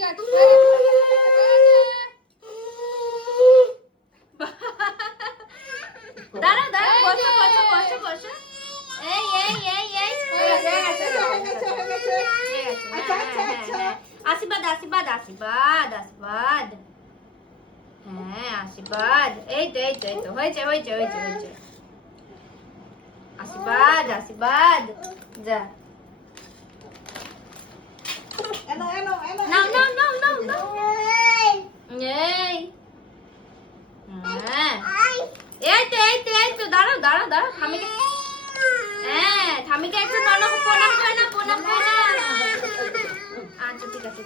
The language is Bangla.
ঠিক আছে দাঁড়াও দাঁড়াও বসো বসো বসো বসো এই এই এই এই আশীর্বাদ আশীর্বাদ আশীর্বাদ আশীর্বাদ হ্যাঁ আশীর্বাদ এই তো এই তো এই তো হয়েছে হয়েছে হয়েছে হয়েছে আশীর্বাদ আশীর্বাদ যা নাও নাও নাও নাও নাও এই হ্যাঁ এই তো দাঁড়াও দাঁড়াও দাঁড়াও ঠামিকে হ্যাঁ ঠামিকে একটু প্রণাম করে না প্রণাম করে না আচ্ছা ঠিক আছে